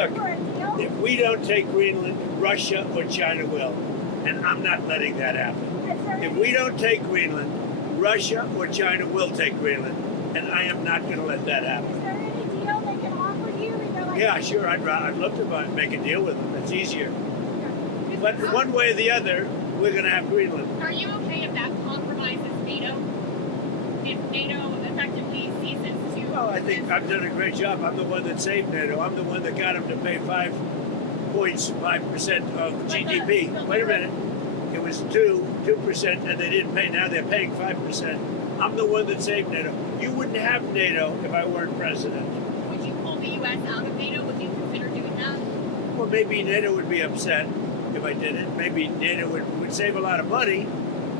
look, for a deal? if we don't take Greenland, Russia or China will. And I'm not letting that happen. Is there If any- we don't take Greenland, Russia or China will take Greenland. And I am not going to let that happen. Is there any deal they can offer you? You know, like, Yeah, sure, I'd love to make a deal with them. It's easier. But one way or the other, we're going to have Greenland. Are you okay if that compromises NATO? If NATO effectively ceases to... Well, I think I've done a great job. I'm the one that saved NATO. I'm the one that got them to pay 5% of GDP. Wait a minute. It was 2%, and they didn't pay. Now they're paying 5%. I'm the one that saved NATO. You wouldn't have NATO if I weren't president. Would you pull the U.S. out of NATO? Would you consider doing that? Well, maybe NATO would be upset if I did it. Maybe NATO would save a lot of money.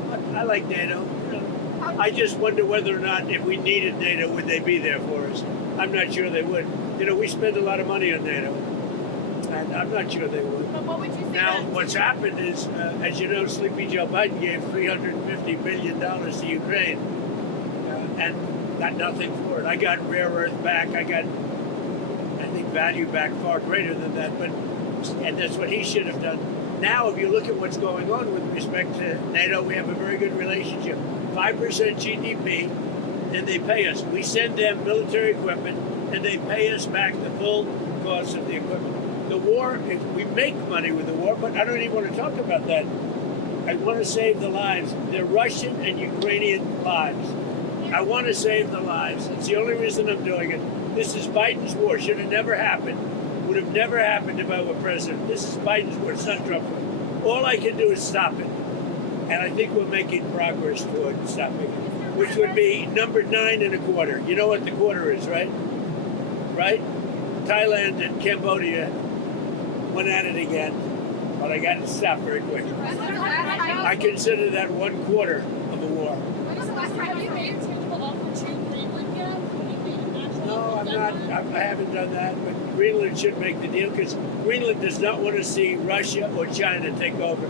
But I like NATO. You know, I just wonder whether or not if we needed NATO, would they be there for us? I'm not sure they would. You know, we spend a lot of money on NATO, and I'm not sure they would. But what would you say? Now, what's happened is, as you know, Sleepy Joe Biden gave $350 billion to Ukraine and got nothing for it. I got rare earth back. I got, I think, value back far greater than that. And that's what he should have done. Now, if you look at what's going on with respect to NATO, we have a very good relationship. 5% GDP, and they pay us. We send them military equipment, and they pay us back the full cost of the equipment. The war, we make money with the war, but I don't even want to talk about that. I want to save the lives. They're Russian and Ukrainian lives. I want to save the lives. It's the only reason I'm doing it. This is Biden's war. Should have never happened. Would have never happened if I were president. This is Biden's war. It's not Trump's war. All I can do is stop it. And I think we're making progress toward stopping it, which would be number 9.25. You know what the quarter is, right? Right? Thailand and Cambodia went at it again, but I got it stopped very quick. I consider that 1/4 of a war. When was the last time you made a tangible offer to Greenland yet? No, I'm not. I haven't done that, but Greenland should make the deal because Greenland does not want to see Russia or China take over.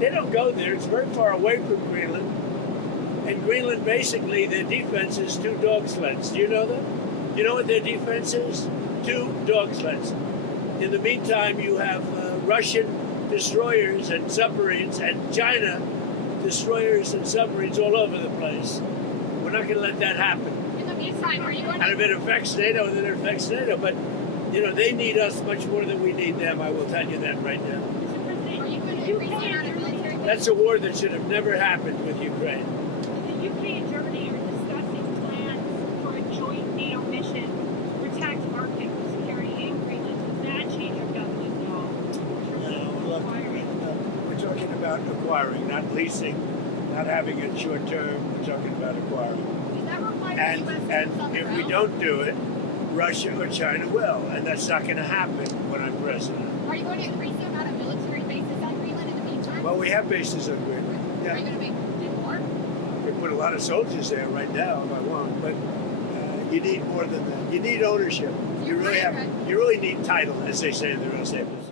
They don't go there. It's very far away from Greenland. And Greenland, basically, their defense is 2 dog sleds. Do you know that? You know what their defense is? 2 dog sleds. In the meantime, you have Russian destroyers and submarines and China destroyers and submarines all over the place. We're not going to let that happen. In the meantime, are you going And to... if it affects NATO, then it affects NATO. But, you know, they need us much more than we need them. I will tell you that right now. Are you going to increase the amount of military... That's a war that should have never happened with Ukraine. The UK and Germany are discussing plans for a joint NATO mission to protect Arctic security in Greenland. Does that change your government at all? Look, we're talking about acquiring, not leasing, not having it short term. We're talking about acquiring. Does that require And the U.S. and troops on the if we ground? don't do it, Russia or China will, and that's not going to happen when I'm president. Are you going to increase the amount of military bases on Greenland in the meantime? Well, we have bases on Greenland. Are Yeah, you going to do more? we put a lot of soldiers there right now if I want, but you need more than that. You need ownership. You really have. You really need title, as they say in the real estate business.